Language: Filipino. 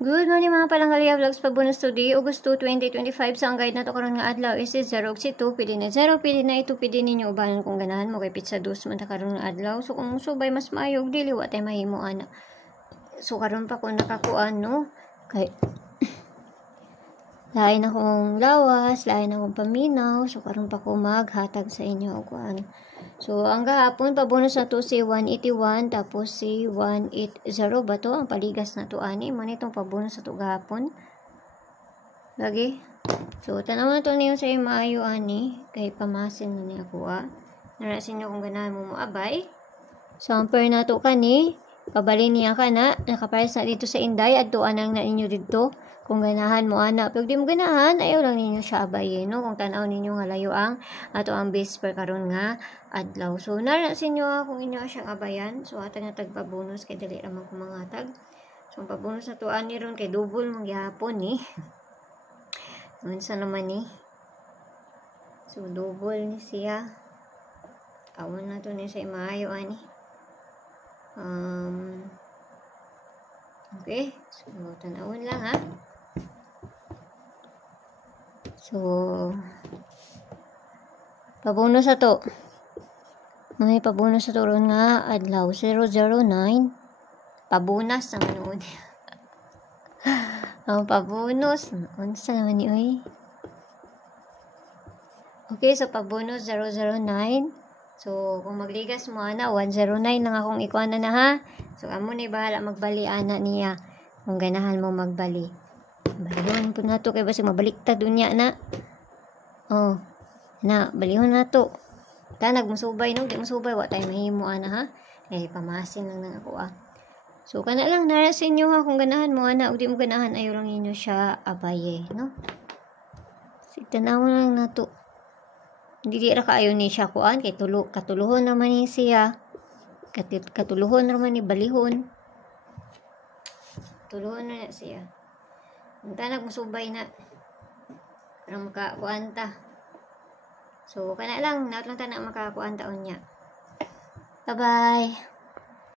Good morning mga palanggalya vlogs pa bonus today, August 2, 2025. Sa ang guide na to karon nga adlaw is 0 si 2, pili na 0, pili na ito, pili ninyo ubanan kung ganahan mo kay pizza 2 man ta karon nga adlaw. So kung subay mas maayo og dili wa tay mahimo ana. So karon pa ko nakakuan no kay lain akong lawas, lain akong paminaw. So karon pa ko maghatag sa inyo og kuan. So ang gahapon pa bonus na to si 181 tapos si 180 ba to ang paligas na to ani mo nitong pa bonus na to gahapon. Lagi. So tanaw na to niyo sa maayo ani kay pamasin ni ako narasin niyo kung ganahan mo moabay. So ang per na to kani pabalin niya ka na nakapares na dito sa Inday adtuan ang na inyo dito kung ganahan mo ana pero di mo ganahan ayaw lang ninyo siya abayin no kung tanaw ninyo nga layo ang ato ang base per karon nga adlaw. So narasin niyo kung inyo siyang abayan. So atag na tagpa-bonus kay dili ra man ko mangatag. So ang pa-bonus na to ani ron kay double man gyapon ni. Unsa naman ni? So double ni siya. Awon na to ni sa maayo ani. Okay, so tanawon lang ha. So pabonus na to. May pabonus na to ron nga adlaw 009. Pabonus ang ano. Ang pabonus. Unsa naman ni oy? Okay, so pabonus 009. So, kung magligas mo, ana, 109 lang akong ikuha na ha. So, amo ni bahala magbali, ana niya. Kung ganahan mo magbali. Balihon po na to. Kaya basi mabaliktad dunya na. Oh, na, balihon na to. Tanag musubay, no? Di musubay, wa tayo mahimo, ana ha. Eh, pamasin lang ng ako So, kana lang, narasin nyo ha. Kung ganahan mo, ana, o di mo ganahan, ayaw lang ninyo siya abaye, no? So, tanawin lang na to. Hindi ra kaayo ni siya kuan kay katuluhon naman ni siya. Katuluhon naman ni balihon. Tuluhon na siya. Unta nagmusubay na. Para makakuan ta. So kana lang naat lang ta na makakuan taon niya. Bye-bye.